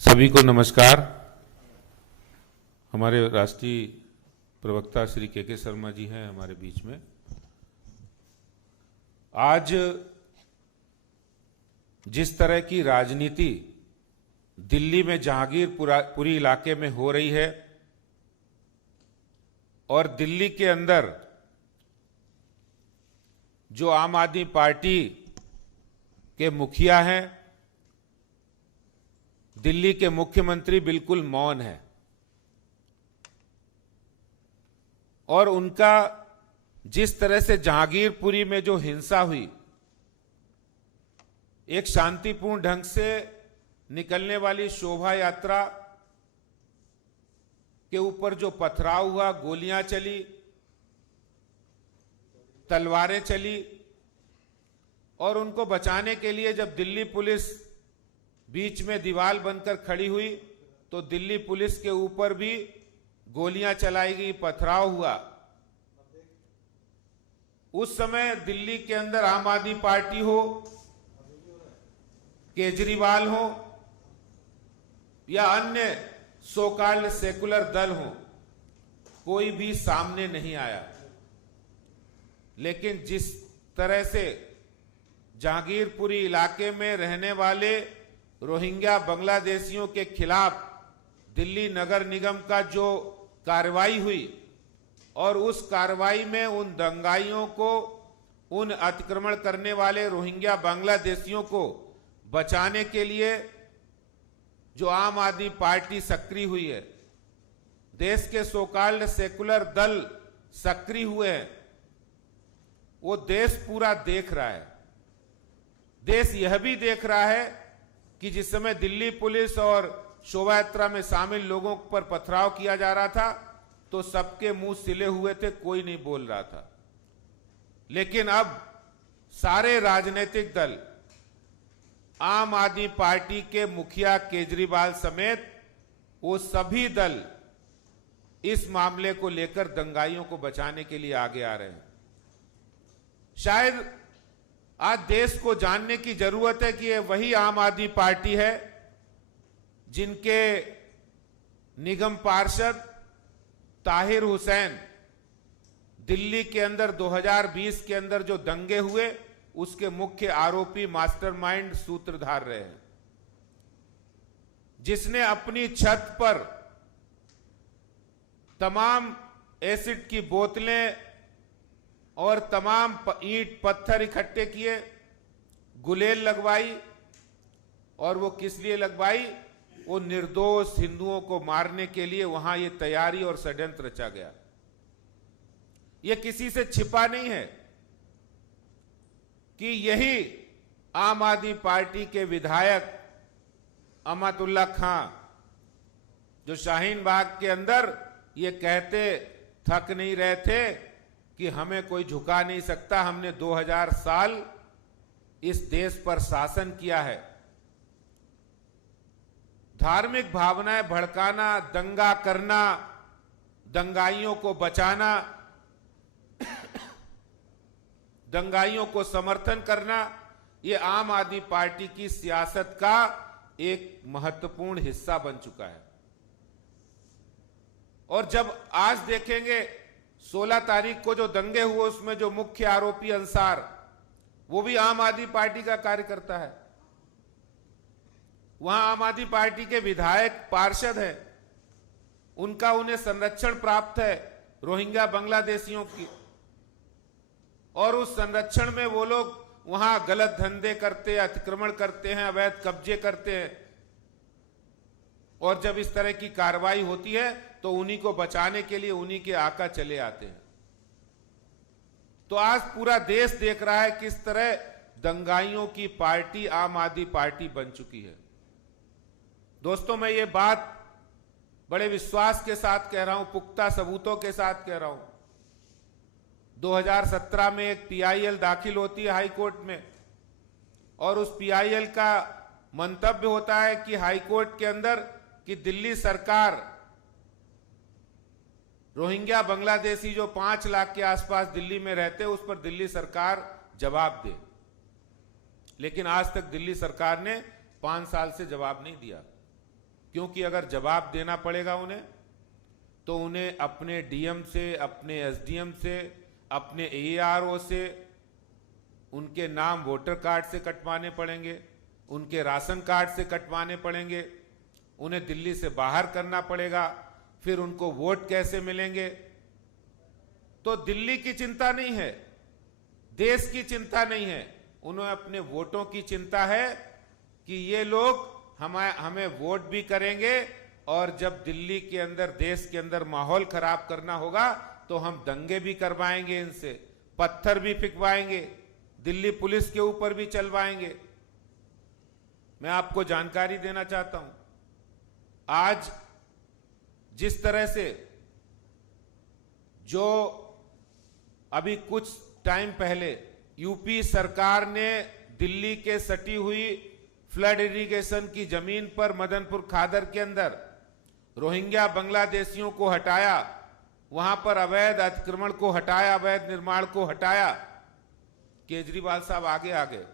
सभी को नमस्कार। हमारे राष्ट्रीय प्रवक्ता श्री के शर्मा जी हैं हमारे बीच में। आज जिस तरह की राजनीति दिल्ली में जहांगीरपुरी इलाके में हो रही है और दिल्ली के अंदर जो आम आदमी पार्टी के मुखिया हैं, दिल्ली के मुख्यमंत्री बिल्कुल मौन है और उनका जिस तरह से जहांगीरपुरी में जो हिंसा हुई, एक शांतिपूर्ण ढंग से निकलने वाली शोभा यात्रा के ऊपर जो पथराव हुआ, गोलियां चली, तलवारें चली और उनको बचाने के लिए जब दिल्ली पुलिस बीच में दीवार बनकर खड़ी हुई तो दिल्ली पुलिस के ऊपर भी गोलियां चलाई गई, पथराव हुआ। उस समय दिल्ली के अंदर आम आदमी पार्टी हो, केजरीवाल हो या अन्य सो कॉल्ड सेकुलर दल हो, कोई भी सामने नहीं आया। लेकिन जिस तरह से जहांगीरपुरी इलाके में रहने वाले रोहिंग्या बांग्लादेशियों के खिलाफ दिल्ली नगर निगम का जो कार्रवाई हुई और उस कार्रवाई में उन दंगाइयों को, उन अतिक्रमण करने वाले रोहिंग्या बांग्लादेशियों को बचाने के लिए जो आम आदमी पार्टी सक्रिय हुई है, देश के सो कॉल्ड सेकुलर दल सक्रिय हुए हैं, वो देश पूरा देख रहा है। देश यह भी देख रहा है कि जिस समय दिल्ली पुलिस और शोभा यात्रा में शामिल लोगों पर पथराव किया जा रहा था तो सबके मुंह सिले हुए थे, कोई नहीं बोल रहा था। लेकिन अब सारे राजनीतिक दल, आम आदमी पार्टी के मुखिया केजरीवाल समेत वो सभी दल इस मामले को लेकर दंगाइयों को बचाने के लिए आगे आ रहे हैं। शायद आज देश को जानने की जरूरत है कि ये वही आम आदमी पार्टी है जिनके निगम पार्षद ताहिर हुसैन दिल्ली के अंदर 2020 के अंदर जो दंगे हुए उसके मुख्य आरोपी, मास्टरमाइंड, सूत्रधार रहे हैं, जिसने अपनी छत पर तमाम एसिड की बोतलें और तमाम ईंट पत्थर इकट्ठे किए, गुलेल लगवाई। और वो किस लिए लगवाई? वो निर्दोष हिंदुओं को मारने के लिए वहां ये तैयारी और षड्यंत्र रचा गया। ये किसी से छिपा नहीं है कि यही आम आदमी पार्टी के विधायक अमातुल्ला खां, जो शाहीन बाग के अंदर ये कहते थक नहीं रहे थे कि हमें कोई झुका नहीं सकता, हमने 2000 साल इस देश पर शासन किया है। धार्मिक भावनाएं भड़काना, दंगा करना, दंगाइयों को बचाना, दंगाइयों को समर्थन करना, ये आम आदमी पार्टी की सियासत का एक महत्वपूर्ण हिस्सा बन चुका है। और जब आज देखेंगे 16 तारीख को जो दंगे हुए उसमें जो मुख्य आरोपी अंसार, वो भी आम आदमी पार्टी का कार्यकर्ता है। वहां आम आदमी पार्टी के विधायक, पार्षद हैं, उनका उन्हें संरक्षण प्राप्त है रोहिंग्या बांग्लादेशियों की, और उस संरक्षण में वो लोग वहां गलत धंधे करते, अतिक्रमण करते हैं, अवैध कब्जे करते हैं। और जब इस तरह की कार्रवाई होती है तो उन्हीं को बचाने के लिए उन्हीं के आका चले आते हैं। तो आज पूरा देश देख रहा है किस तरह दंगाइयों की पार्टी आम आदमी पार्टी बन चुकी है। दोस्तों, मैं ये बात बड़े विश्वास के साथ कह रहा हूं, पुख्ता सबूतों के साथ कह रहा हूं। 2017 में एक पीआईएल दाखिल होती है हाई कोर्ट में और उस पीआईएल का मंतव्य होता है कि हाई कोर्ट के अंदर कि दिल्ली सरकार रोहिंग्या बांग्लादेशी जो 5 लाख के आसपास दिल्ली में रहते हैं उस पर दिल्ली सरकार जवाब दे। लेकिन आज तक दिल्ली सरकार ने 5 साल से जवाब नहीं दिया। क्योंकि अगर जवाब देना पड़ेगा उन्हें, तो उन्हें अपने डीएम से, अपने एसडीएम से, अपने एआरओ से उनके नाम वोटर कार्ड से कटवाने पड़ेंगे, उनके राशन कार्ड से कटवाने पड़ेंगे, उन्हें दिल्ली से बाहर करना पड़ेगा, फिर उनको वोट कैसे मिलेंगे। तो दिल्ली की चिंता नहीं है, देश की चिंता नहीं है, उन्हें अपने वोटों की चिंता है कि ये लोग हमें वोट भी करेंगे और जब दिल्ली के अंदर, देश के अंदर माहौल खराब करना होगा तो हम दंगे भी करवाएंगे, इनसे पत्थर भी फेंकवाएंगे, दिल्ली पुलिस के ऊपर भी चलवाएंगे। मैं आपको जानकारी देना चाहता हूं, आज जिस तरह से जो अभी कुछ टाइम पहले यूपी सरकार ने दिल्ली के सटी हुई फ्लड इरिगेशन की जमीन पर मदनपुर खादर के अंदर रोहिंग्या बांग्लादेशियों को हटाया, वहां पर अवैध अतिक्रमण को हटाया, अवैध निर्माण को हटाया। केजरीवाल साहब आगे आ गए,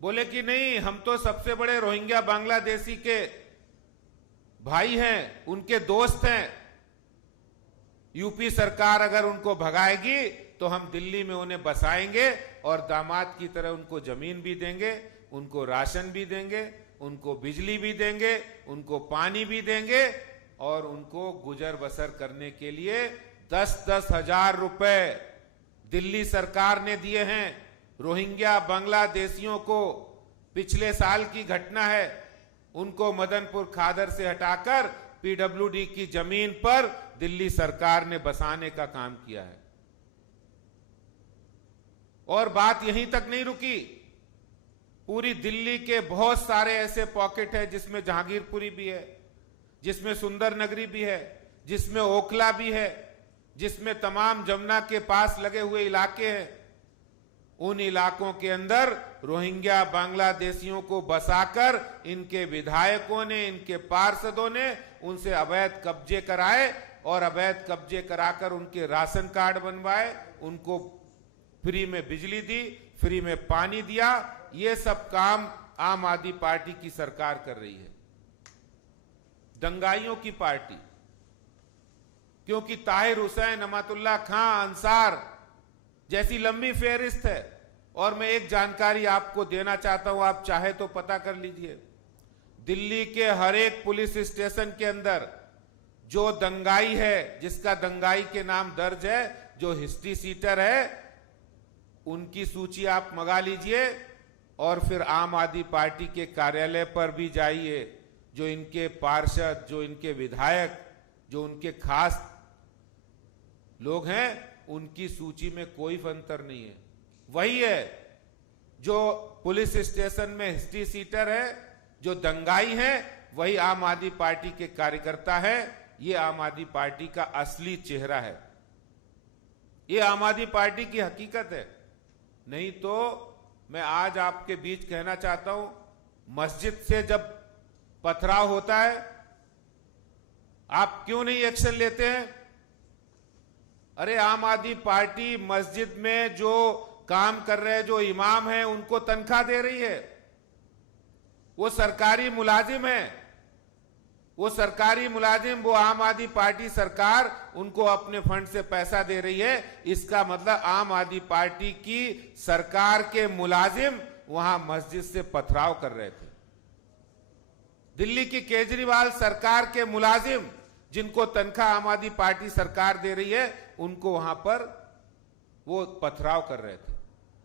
बोले कि नहीं, हम तो सबसे बड़े रोहिंग्या बांग्लादेशी के भाई हैं, उनके दोस्त हैं, यूपी सरकार अगर उनको भगाएगी तो हम दिल्ली में उन्हें बसाएंगे और दामाद की तरह उनको जमीन भी देंगे, उनको राशन भी देंगे, उनको बिजली भी देंगे, उनको पानी भी देंगे और उनको गुजर बसर करने के लिए 10-10 हजार रुपए दिल्ली सरकार ने दिए हैं। रोहिंग्या बांग्लादेशियों को पिछले साल की घटना है, उनको मदनपुर खादर से हटाकर पीडब्ल्यूडी की जमीन पर दिल्ली सरकार ने बसाने का काम किया है। और बात यहीं तक नहीं रुकी, पूरी दिल्ली के बहुत सारे ऐसे पॉकेट हैं जिसमें जहांगीरपुरी भी है, जिसमें सुंदर नगरी भी है, जिसमें ओखला भी है, जिसमें तमाम जमुना के पास लगे हुए इलाके हैं। उन इलाकों के अंदर रोहिंग्या बांग्लादेशियों को बसाकर इनके विधायकों ने, इनके पार्षदों ने उनसे अवैध कब्जे कराए और अवैध कब्जे कराकर उनके राशन कार्ड बनवाए, उनको फ्री में बिजली दी, फ्री में पानी दिया। ये सब काम आम आदमी पार्टी की सरकार कर रही है, दंगाइयों की पार्टी। क्योंकि ताहिर हुसैन, अमातुल्लाह खां, अंसार जैसी लंबी फेहरिस्त है। और मैं एक जानकारी आपको देना चाहता हूं, आप चाहे तो पता कर लीजिए, दिल्ली के हर एक पुलिस स्टेशन के अंदर जो दंगाई है, जिसका दंगाई के नाम दर्ज है, जो हिस्ट्री सीटर है, उनकी सूची आप मंगा लीजिए और फिर आम आदमी पार्टी के कार्यालय पर भी जाइए। जो इनके पार्षद, जो इनके विधायक, जो उनके खास लोग हैं, उनकी सूची में कोई अंतर नहीं है। वही है जो पुलिस स्टेशन में हिस्ट्री सीटर है, जो दंगाई है, वही आम आदमी पार्टी के कार्यकर्ता है। ये आम आदमी पार्टी का असली चेहरा है, ये आम आदमी पार्टी की हकीकत है। नहीं तो मैं आज आपके बीच कहना चाहता हूं, मस्जिद से जब पथराव होता है, आप क्यों नहीं एक्शन लेते हैं? अरे आम आदमी पार्टी मस्जिद में जो काम कर रहे हैं, जो इमाम हैं, उनको तनख्वाह दे रही है। वो सरकारी मुलाजिम है, वो सरकारी मुलाजिम, वो आम आदमी पार्टी सरकार उनको अपने फंड से पैसा दे रही है। इसका मतलब आम आदमी पार्टी की सरकार के मुलाजिम वहां मस्जिद से पथराव कर रहे थे। दिल्ली की केजरीवाल सरकार के मुलाजिम, जिनको तनख्वाह आम आदमी पार्टी सरकार दे रही है, उनको वहां पर वो पथराव कर रहे थे।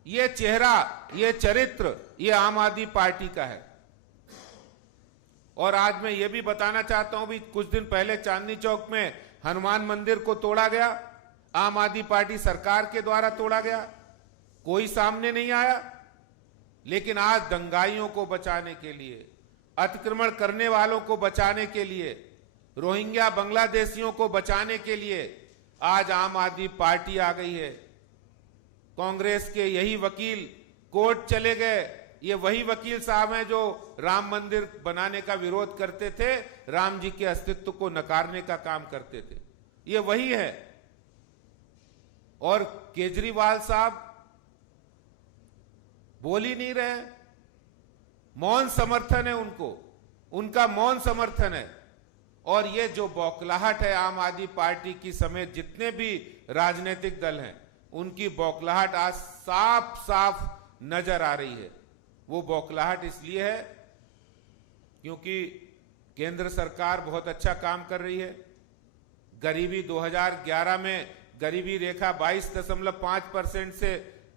ये चेहरा, ये चरित्र, ये आम आदमी पार्टी का है। और आज मैं ये भी बताना चाहता हूं, भी कुछ दिन पहले चांदनी चौक में हनुमान मंदिर को तोड़ा गया, आम आदमी पार्टी सरकार के द्वारा तोड़ा गया, कोई सामने नहीं आया। लेकिन आज दंगाइयों को बचाने के लिए, अतिक्रमण करने वालों को बचाने के लिए, रोहिंग्या बांग्लादेशियों को बचाने के लिए आज आम आदमी पार्टी आ गई है। कांग्रेस के यही वकील कोर्ट चले गए। ये वही वकील साहब हैं जो राम मंदिर बनाने का विरोध करते थे, राम जी के अस्तित्व को नकारने का काम करते थे। ये वही है। और केजरीवाल साहब बोल ही नहीं रहे। मौन समर्थन है उनको, उनका मौन समर्थन है। और ये जो बौखलाहट है आम आदमी पार्टी की समेत जितने भी राजनीतिक दल हैं, उनकी बौखलाहट आज साफ साफ नजर आ रही है। वो बौखलाहट इसलिए है क्योंकि केंद्र सरकार बहुत अच्छा काम कर रही है। गरीबी 2011 में गरीबी रेखा 22.5% से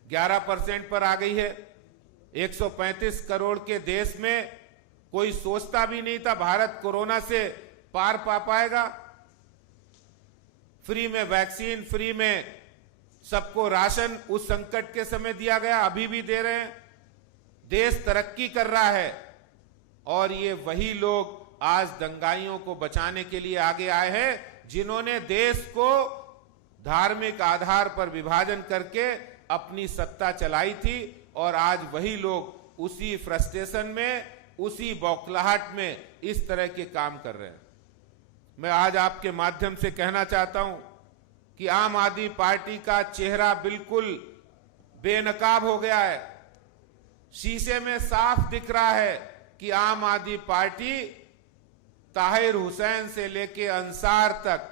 11% पर आ गई है। 135 करोड़ के देश में कोई सोचता भी नहीं था भारत कोरोना से पार पा पाएगा। फ्री में वैक्सीन, फ्री में सबको राशन उस संकट के समय दिया गया, अभी भी दे रहे हैं। देश तरक्की कर रहा है और ये वही लोग आज दंगाइयों को बचाने के लिए आगे आए हैं जिन्होंने देश को धार्मिक आधार पर विभाजन करके अपनी सत्ता चलाई थी। और आज वही लोग उसी फ्रस्ट्रेशन में, उसी बौखलाहट में इस तरह के काम कर रहे हैं। मैं आज आपके माध्यम से कहना चाहता हूं कि आम आदमी पार्टी का चेहरा बिल्कुल बेनकाब हो गया है। शीशे में साफ दिख रहा है कि आम आदमी पार्टी ताहिर हुसैन से लेकर अंसार तक,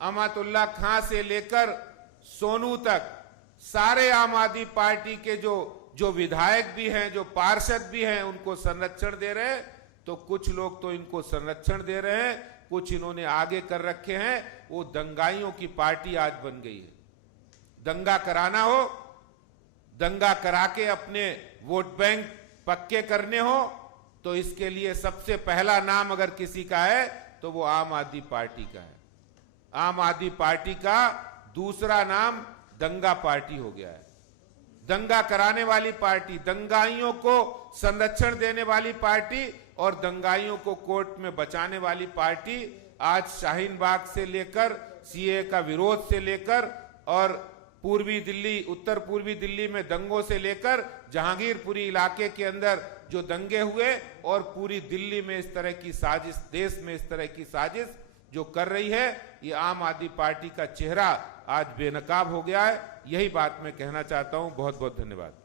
अमातुल्ला खां से लेकर सोनू तक, सारे आम आदमी पार्टी के जो विधायक भी हैं, जो पार्षद भी हैं, उनको संरक्षण दे रहे हैं। तो कुछ लोग तो इनको संरक्षण दे रहे हैं, कुछ इन्होंने आगे कर रखे हैं। वो दंगाइयों की पार्टी आज बन गई है। दंगा कराना हो, दंगा करा के अपने वोट बैंक पक्के करने हो, तो इसके लिए सबसे पहला नाम अगर किसी का है तो वो आम आदमी पार्टी का है। आम आदमी पार्टी का दूसरा नाम दंगा पार्टी हो गया है। दंगा कराने वाली पार्टी, दंगाइयों को संरक्षण देने वाली पार्टी और दंगाइयों को कोर्ट में बचाने वाली पार्टी आज शाहीन बाग से लेकर सीए का विरोध से लेकर और पूर्वी दिल्ली, उत्तर पूर्वी दिल्ली में दंगों से लेकर जहांगीरपुरी इलाके के अंदर जो दंगे हुए और पूरी दिल्ली में इस तरह की साजिश, देश में इस तरह की साजिश जो कर रही है, ये आम आदमी पार्टी का चेहरा आज बेनकाब हो गया है। यही बात मैं कहना चाहता हूं। बहुत बहुत धन्यवाद।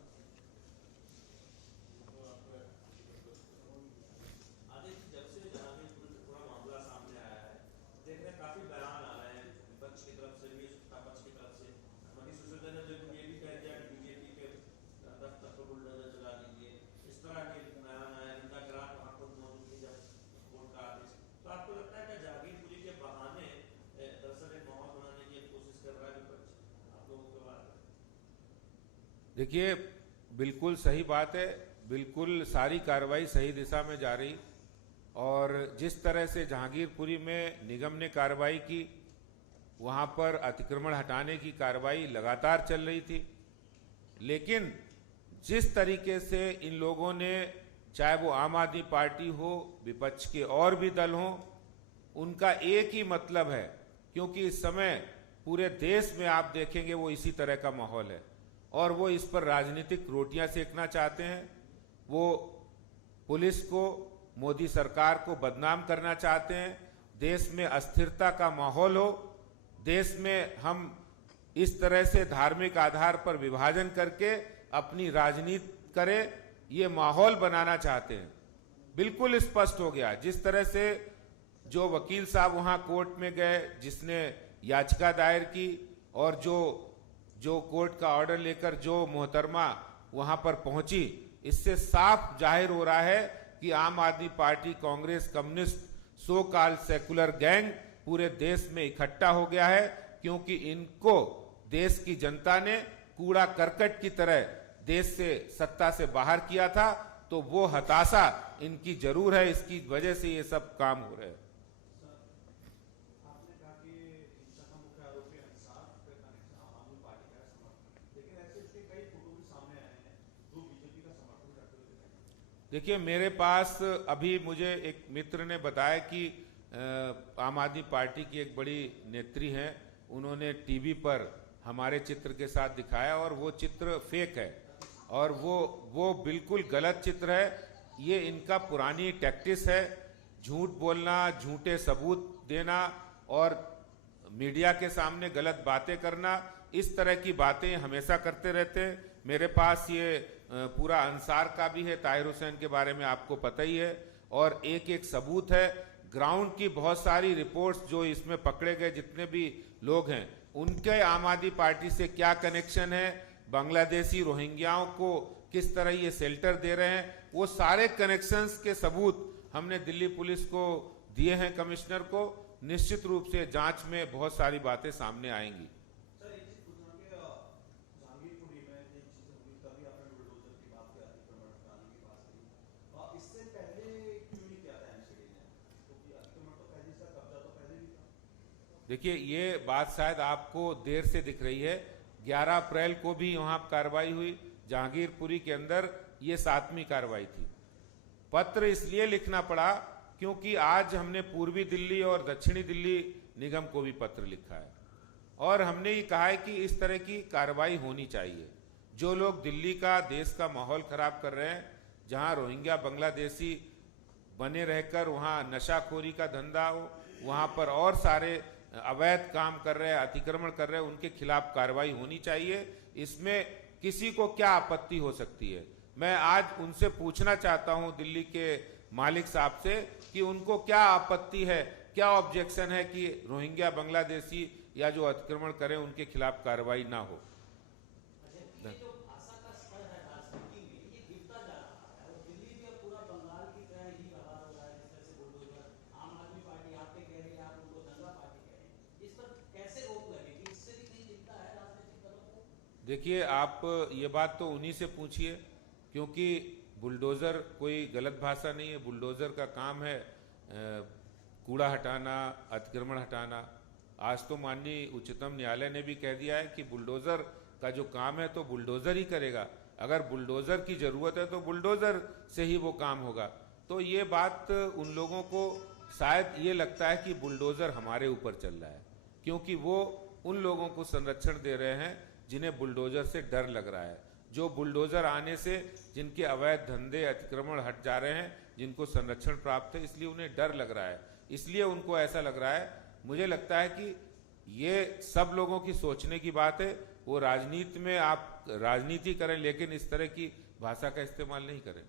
देखिए, बिल्कुल सही बात है, बिल्कुल सारी कार्रवाई सही दिशा में जा रही। और जिस तरह से जहांगीरपुरी में निगम ने कार्रवाई की, वहां पर अतिक्रमण हटाने की कार्रवाई लगातार चल रही थी। लेकिन जिस तरीके से इन लोगों ने, चाहे वो आम आदमी पार्टी हो, विपक्ष के और भी दल हों, उनका एक ही मतलब है, क्योंकि इस समय पूरे देश में आप देखेंगे वो इसी तरह का माहौल है और वो इस पर राजनीतिक रोटियां सेकना चाहते हैं। वो पुलिस को, मोदी सरकार को बदनाम करना चाहते हैं। देश में अस्थिरता का माहौल हो, देश में हम इस तरह से धार्मिक आधार पर विभाजन करके अपनी राजनीति करें, ये माहौल बनाना चाहते हैं। बिल्कुल स्पष्ट हो गया। जिस तरह से जो वकील साहब वहां कोर्ट में गए, जिसने याचिका दायर की, और जो कोर्ट का ऑर्डर लेकर जो मोहतरमा वहां पर पहुंची, इससे साफ जाहिर हो रहा है कि आम आदमी party, Congress, communist, so called secular gang पूरे देश में इकट्ठा हो गया है। क्योंकि इनको देश की जनता ने कूड़ा करकट की तरह देश से, सत्ता से बाहर किया था। तो वो हताशा इनकी जरूर है, इसकी वजह से ये सब काम हो रहे हैं। देखिए, मेरे पास अभी मुझे एक मित्र ने बताया कि आम आदमी पार्टी की एक बड़ी नेत्री हैं, उन्होंने टीवी पर हमारे चित्र के साथ दिखाया और वो चित्र फेक है और वो बिल्कुल गलत चित्र है। ये इनका पुरानी टैक्टिस है, झूठ बोलना, झूठे सबूत देना और मीडिया के सामने गलत बातें करना। इस तरह की बातें हमेशा करते रहते हैं। मेरे पास ये पूरा अंसार का भी है, ताहिर हुसैन के बारे में आपको पता ही है, और एक एक सबूत है। ग्राउंड की बहुत सारी रिपोर्ट्स जो इसमें पकड़े गए जितने भी लोग हैं उनके आम आदमी पार्टी से क्या कनेक्शन है, बांग्लादेशी रोहिंग्याओं को किस तरह ये शेल्टर दे रहे हैं, वो सारे कनेक्शंस के सबूत हमने दिल्ली पुलिस को दिए हैं, कमिश्नर को। निश्चित रूप से जांच में बहुत सारी बातें सामने आएंगी। देखिए, ये बात शायद आपको देर से दिख रही है। 11 अप्रैल को भी वहां कार्रवाई हुई जहांगीरपुरी के अंदर, ये 7वीं कार्रवाई थी। पत्र इसलिए लिखना पड़ा क्योंकि आज हमने पूर्वी दिल्ली और दक्षिणी दिल्ली निगम को भी पत्र लिखा है और हमने ये कहा है कि इस तरह की कार्रवाई होनी चाहिए। जो लोग दिल्ली का, देश का माहौल खराब कर रहे हैं, जहां रोहिंग्या बांग्लादेशी बने रहकर वहां नशाखोरी का धंधा हो, वहां पर और सारे अवैध काम कर रहे हैं, अतिक्रमण कर रहे हैं, उनके खिलाफ कार्रवाई होनी चाहिए। इसमें किसी को क्या आपत्ति हो सकती है? मैं आज उनसे पूछना चाहता हूं, दिल्ली के मालिक साहब से, कि उनको क्या आपत्ति है, क्या ऑब्जेक्शन है कि रोहिंग्या बांग्लादेशी या जो अतिक्रमण करें उनके खिलाफ कार्रवाई ना हो। देखिए, आप ये बात तो उन्हीं से पूछिए, क्योंकि बुलडोज़र कोई गलत भाषा नहीं है। बुलडोज़र का काम है कूड़ा हटाना, अतिक्रमण हटाना। आज तो माननीय उच्चतम न्यायालय ने भी कह दिया है कि बुलडोज़र का जो काम है तो बुलडोज़र ही करेगा। अगर बुलडोज़र की ज़रूरत है तो बुलडोज़र से ही वो काम होगा। तो ये बात उन लोगों को शायद ये लगता है कि बुलडोज़र हमारे ऊपर चल रहा है, क्योंकि वो उन लोगों को संरक्षण दे रहे हैं जिन्हें बुलडोज़र से डर लग रहा है, जो बुलडोज़र आने से जिनके अवैध धंधे, अतिक्रमण हट जा रहे हैं, जिनको संरक्षण प्राप्त है, इसलिए उन्हें डर लग रहा है, इसलिए उनको ऐसा लग रहा है। मुझे लगता है कि ये सब लोगों की सोचने की बात है। वो राजनीति में आप राजनीति करें, लेकिन इस तरह की भाषा का इस्तेमाल नहीं करें।